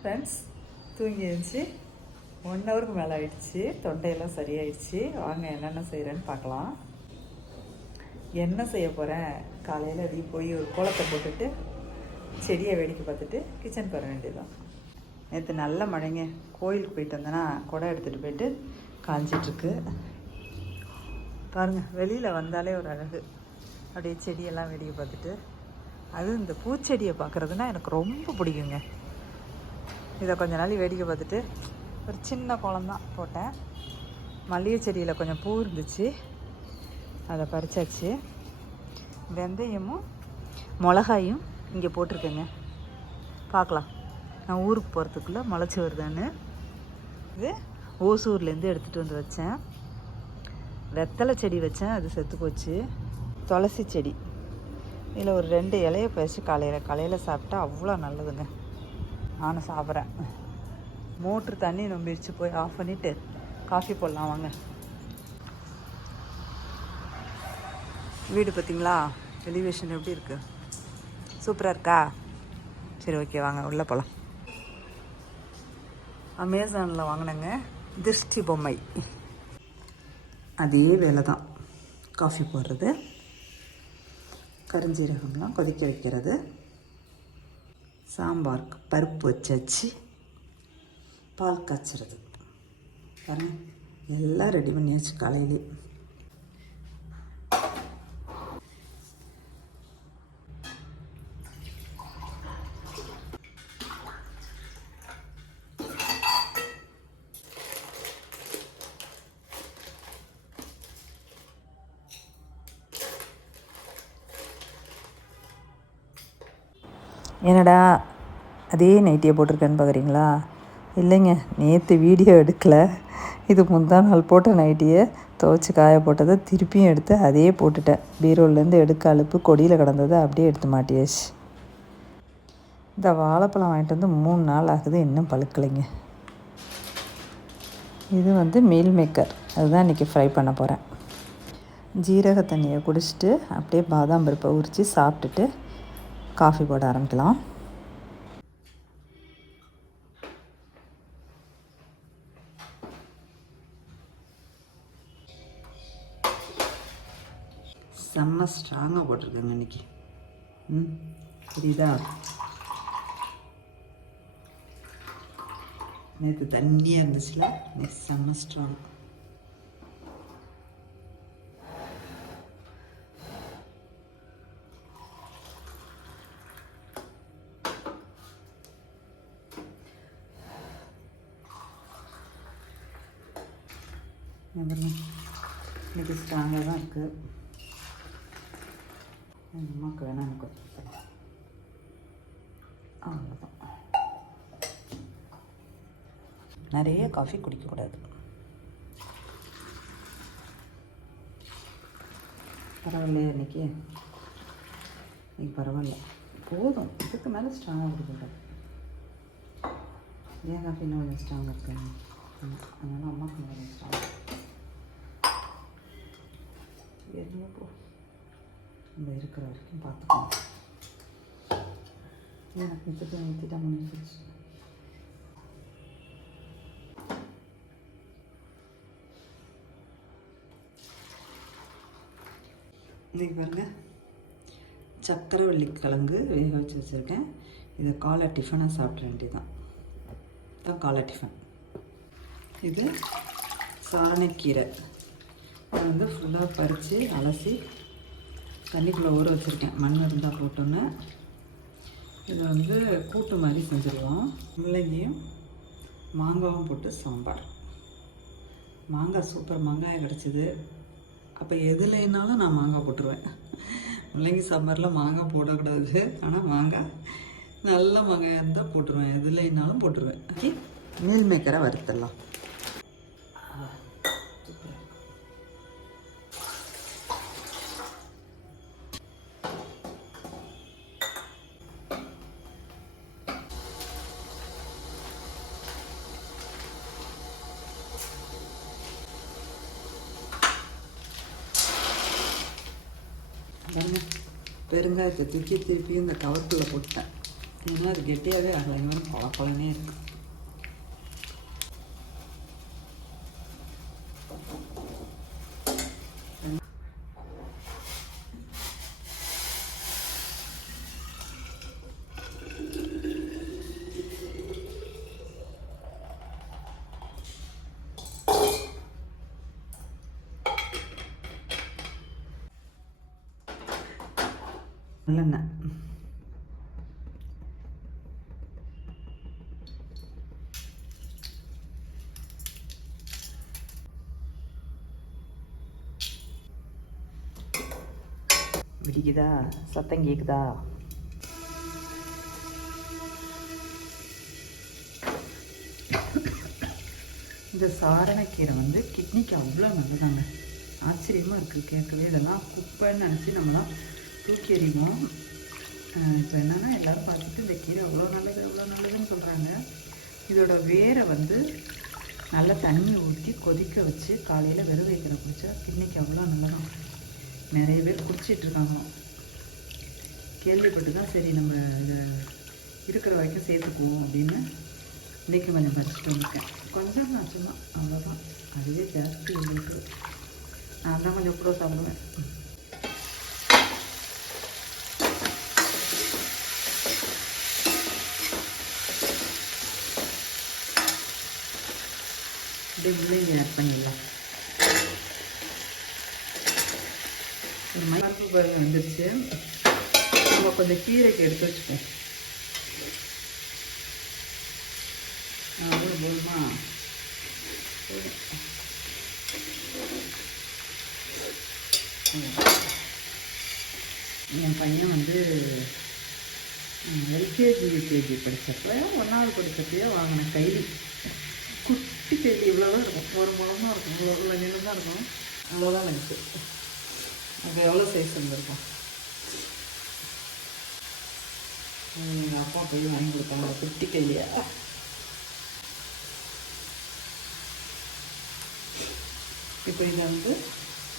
Friends தூங்கி எழுந்துச்சு. One ஹவருக்கு மேலே ஆயிடுச்சு. தொண்டையெல்லாம் சரியாயிடுச்சு. வாங்க என்னென்ன செய்கிறேன்னு பார்க்கலாம். என்ன செய்ய போகிறேன் காலையில் அடி போய் ஒரு கோலத்தை போட்டுட்டு செடியை வேடிக்கை பார்த்துட்டு கிச்சன் போகிற வேண்டியதுதான். நேற்று நல்ல மழைங்க. கோயிலுக்கு போயிட்டு வந்தேன்னா குடம் எடுத்துகிட்டு போயிட்டு காஞ்சிட்ருக்கு. பாருங்கள் வெளியில் வந்தாலே ஒரு அழகு. அப்படியே செடியெல்லாம் வேடிக்கை பார்த்துட்டு அது இந்த பூச்செடியை பார்க்குறதுனா எனக்கு ரொம்ப பிடிக்குங்க. இதை கொஞ்ச நாள் வேடிக்கை பார்த்துட்டு ஒரு சின்ன குளம்தான் போட்டேன். மல்லிகை செடியில் கொஞ்சம் பூ இருந்துச்சு. அதை பறிச்சாச்சு. வெந்தயமும் மிளகாயும் இங்கே போட்டிருக்கேங்க. பார்க்கலாம். நான் ஊருக்கு போகிறதுக்குள்ளே முளைச்சி வருதான்னு. இது ஓசூர்லேருந்து எடுத்துகிட்டு வந்து வச்சேன். வெத்தலை செடி வச்சேன். அது செத்து போச்சு. துளசி செடி. இதில் ஒரு ரெண்டு இலையை பறித்து காலையில். காலையில் சாப்பிட்டா அவ்வளோ நல்லதுங்க. நானும் சாப்பிட்றேன். மோட்ரு தண்ணி நம்பிடுச்சு போய் ஆஃப் பண்ணிவிட்டு காஃபி போடலாம் வாங்க. வீடு பார்த்தீங்களா எலிவேஷன் எப்படி இருக்குது சூப்பராக இருக்கா? சரி ஓகே வாங்க உள்ளே போகலாம் அமேசானில் வாங்கினேங்க திருஷ்டி பொம்மை. அதே வேலை தான். காஃபி போடுறது கருஞ்சீரகம்லாம் கொதிக்க வைக்கிறது. சாம்பாருக்கு பருப்பு வச்சாச்சு. பால் காய்ச்சறது. பாருங்கள் எல்லாம் ரெடி பண்ணி வச்சு காலையிலே. என்னடா அதே நைட்டியை போட்டிருக்கேன்னு பார்க்குறீங்களா? இல்லைங்க நேற்று வீடியோ எடுக்கலை. இது முந்தா நாள் போட்ட நைட்டியை துவைச்சி காய போட்டதை திருப்பியும் எடுத்து அதே போட்டுட்டேன். பீரோலேருந்து எடுக்க அலுப்பு கொடியில் கிடந்ததை அப்படியே எடுத்து மாட்டியாச்சு. இந்த வாழைப்பழம் வாங்கிட்டு வந்து மூணு நாள் ஆகுது இன்னும் பழுக்கலைங்க. இது வந்து மீல் மேக்கர். அதுதான் இன்றைக்கி ஃப்ரை பண்ண போகிறேன் ஜீரக தண்ணியை குடிச்சிட்டு அப்படியே பாதாம் பருப்பை உரித்து சாப்பிட்டுட்டு காஃபி போட ஆரம்பிக்கலாம். செம்ம ஸ்ட்ராங்காக போட்டிருக்கேங்க இன்னைக்கு. ம் புரியுதா? நேற்று தண்ணியாக இருந்துச்சுல இன்னைக்கு செம்ம ஸ்ட்ராங். இன்னைக்கு ஸ்ட்ராங்காக தான் இருக்குது எங்கள் அம்மாவுக்கு வேணாம் எனக்கு அவ்வளோதான் நிறைய காஃபி குடிக்கக்கூடாது. பரவாயில்லையா இன்னைக்கு? இன்னைக்கு பரவாயில்ல. போதும். இதுக்கு மேலே ஸ்ட்ராங்காக குடிக்கக்கூடாது. ஏன் காஃபி இன்னும் கொஞ்சம் ஸ்ட்ராங்காக இருக்கு அதனால் அம்மா இன்னும் கொஞ்சம் எதுவும் போ இந்த இருக்கிற வரைக்கும் பார்த்துக்கணும் எனக்கு மிச்சத்தை நிறுத்திட்டா முடிஞ்சிருச்சு இன்றைக்கி பாருங்க. சக்கரவள்ளி கிழங்கு வேக வச்சு வச்சுருக்கேன். இதை காலை டிஃபனாக சாப்பிட வேண்டியதான் இதுதான் காலை டிஃபன் இது சாணக்கீரை. அதை வந்து ஃபுல்லாக பறித்து அலசி தண்ணிக்குள்ளே ஊற வச்சுருக்கேன். மண் இருந்தால் போட்டோன்னே இதை வந்து கூட்டு மாதிரி செஞ்சுருவோம். முள்ளங்கியும் மாங்காவும் போட்டு சாம்பார். மாங்காய் சூப்பர் மாங்காய் கிடச்சிது. அப்போ எதுலைனாலும் நான் மாங்காய் போட்டுருவேன். முள்ளங்கி சாம்பாரில் மாங்காய் போடக்கூடாது. ஆனால் மாங்காய் நல்ல மாங்காயாக இருந்தால் போட்டுருவேன். எதுலைனாலும் போட்டுருவேன். மீல் மேக்கரை வறுத்துடலாம். பெருங்காயத்தை தூக்கி திருப்பி இந்த கவர்க்குள்ளே போட்டேன் இன்னும் அது கெட்டியாகவே ஆகலை இன்னும் இருக்குது நல்லெண்ணெய் வெடிக்குதா? சத்தம் கேக்குதா? இந்த சாரணக்கீரை வந்து கிட்னிக்கு அவ்வளோ நல்லதாங்க. ஆச்சரியமாக இருக்குது கேட்கவே இதெல்லாம் குப்பைன்னு நினச்சி நம்மளாம் தூக்கி எறிவோம் இப்போ என்னென்னா எல்லோரும் பார்த்துட்டு இந்த கீரை அவ்வளோ நல்லது அவ்வளோ நல்லதுன்னு சொல்கிறாங்க இதோட வேரை வந்து நல்லா தண்ணி ஊற்றி கொதிக்க வச்சு காலையில் வெறும் வைக்கிற குடித்தா இன்றைக்கி அவ்வளோ நல்லதாம். நிறைய பேர் குடிச்சிட்டு கேள்விப்பட்டு தான் சரி நம்ம இதை இருக்கிற வரைக்கும் சேர்த்துக்குவோம் அப்படின்னு இன்றைக்கி கொஞ்சம் பறிச்சுட்டு வந்துருக்கேன். கொஞ்சம் தான் சும்மா அவ்வளோதான் அதுவே ஜாஸ்தி எங்களுக்கு நான் தான் கொஞ்சம் கூட சாப்பிடுவேன் அப்படியே முள்ளங்கி ஆட் பண்ணிடலாம். ஒரு மணி பாருங்க வந்துருச்சு. நம்ம கொஞ்சம் கீரைக்கு எடுத்து வச்சுப்போம். அவ்வளோ போதுமா என் பையன் வந்து எல்கேஜி யூகேஜி படித்தப்போ ஒன்றாவது படித்தப்பையோ வாங்கின கைலி. குட்டி கைலி இவ்வளோ தான் இருக்கும் ஒரு முழம் தான் இருக்கும் இவ்வளோ இவ்வளோ நீளம் தான் இருக்கும் அவ்வளோதான் எனக்கு அப்போ எவ்வளோ சைஸ் இருந்திருக்கும் எங்கள் அப்பா போய் வாங்கி கொடுத்தாங்க குட்டி கையா இப்போ இதை வந்து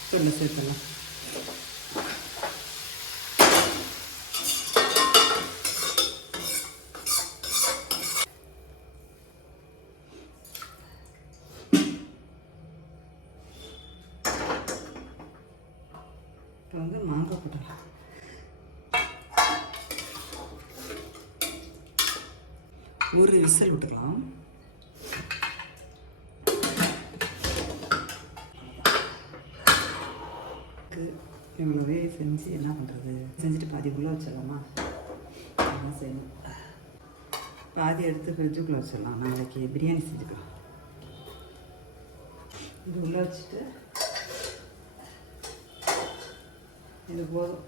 சொல்ல சேர்த்துலாம் ஒரு விசில் விட்டுக்கலாம். இவ்வளோவே செஞ்சு என்ன பண்ணுறது செஞ்சுட்டு பாதி உள்ளே வச்சிடலாமா? என்ன செய்யணும். பாதி எடுத்து ஃப்ரிட்ஜுக்குள்ளே வச்சிடலாம். நாளைக்கு பிரியாணி செஞ்சுக்கலாம். இது உள்ளே வச்சுட்டு இது போதும்.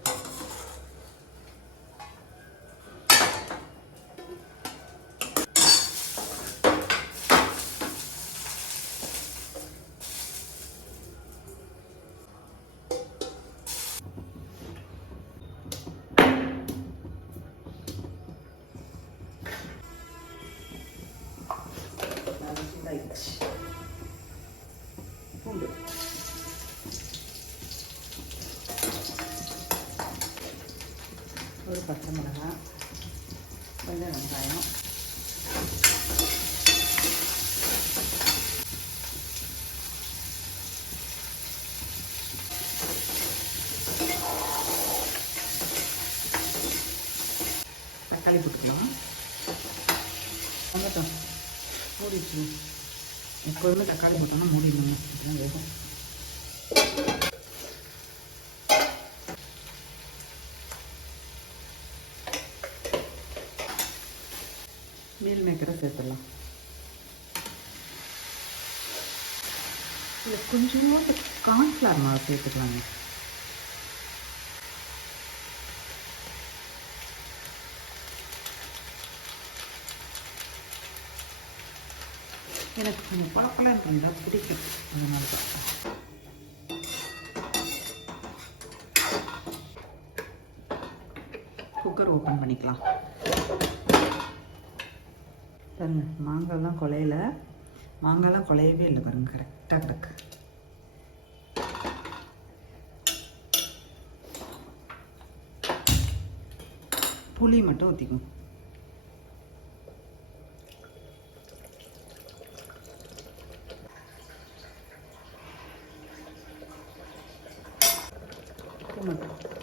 ஒரு பச்சை மிளகாய் கொஞ்சம் வெங்காயம். தக்காளி போட்டுக்கலாம். வந்துட்டோம் மூடி வச்சுருவோம் எப்போதுமே தக்காளி போட்டோம்னா மூடிடணும் அப்படின்னா வேகும் சீக்கிரம் சேர்த்துடலாம். இதில் கொஞ்சோண்டு கார்ன்ஃப்ளவர் மாவு சேர்த்துக்கலாங்க. எனக்கு கொஞ்சம் பழப்பெல்லாம் இருந்தால் பிடிக்கும். அந்த மாதிரி தான். குக்கர் ஓப்பன் பண்ணிக்கலாம். பாருங்க மாங்காய்லாம் குலையில. மாங்காய்லாம் குலையவே இல்லை பாருங்க கரெக்டாக கிடக்கு. புளி மட்டும் ஊற்றிக்கணும்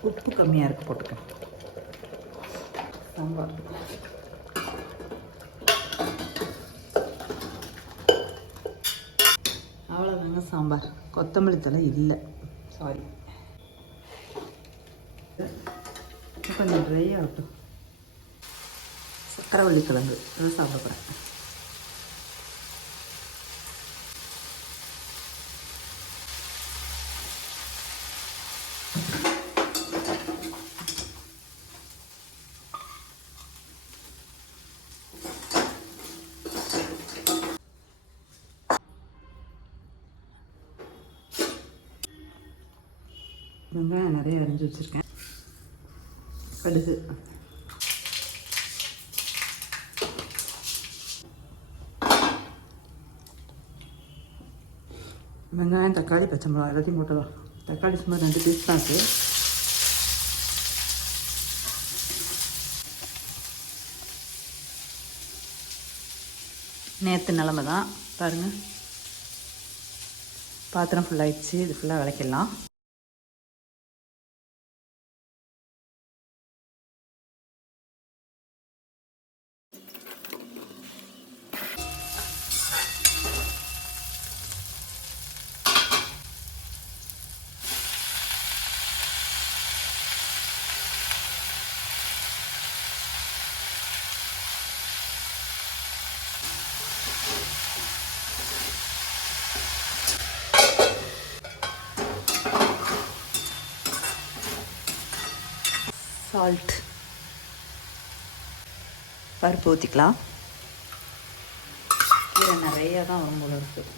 உப்பு கம்மியாக இருக்கு போட்டுக்கேன் சாம்பார் அவ்வளோதாங்க சாம்பார். கொத்தமல்லி தலை இல்லை. சாரி கொஞ்சம் ட்ரை ஆகட்டும். சக்கரவள்ளி கிழங்கு. அதை சாப்பிட போகிறேன் வெங்காயம் நிறைய அரிஞ்சு வச்சுருக்கேன். கடுகு. வெங்காயம் தக்காளி பச்சை மிளகா எல்லாத்தையும் போட்டுடலாம். தக்காளி சும்மா ரெண்டு பீஸ் தான் இருக்குது நேற்று நிலமை தான். பாருங்கள் பாத்திரம் ஃபுல்லாகிடுச்சு இது ஃபுல்லாக விளக்கிடலாம். சால்ட் பருப்பு ஊற்றிக்கலாம் கீரை நிறையா தான் வரும் போல இருக்குது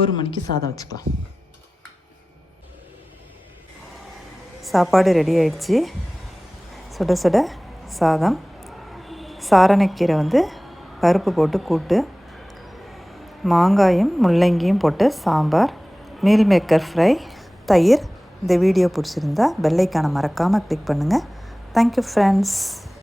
ஒரு மணிக்கு சாதம் வச்சுக்கலாம். சாப்பாடு ரெடி ஆயிடுச்சு. சுட சுட சாதம். சாரணக்கீரை வந்து பருப்பு போட்டு கூட்டு மாங்காயும் முள்ளங்கியும் போட்டு சாம்பார் மீல் மேக்கர் ஃப்ரை தயிர். இந்த வீடியோ பிடிச்சிருந்தா பெல்லைக்கான மறக்காமல் கிளிக் பண்ணுங்கள் தேங்க்யூ ஃப்ரெண்ட்ஸ்